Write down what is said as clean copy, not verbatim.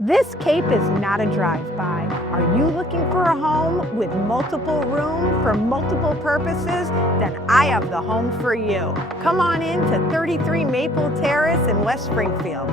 This Cape is not a drive-by. Are you looking for a home with multiple room for multiple purposes? Then I have the home for you. Come on in to 33 Maple Terrace in West Springfield.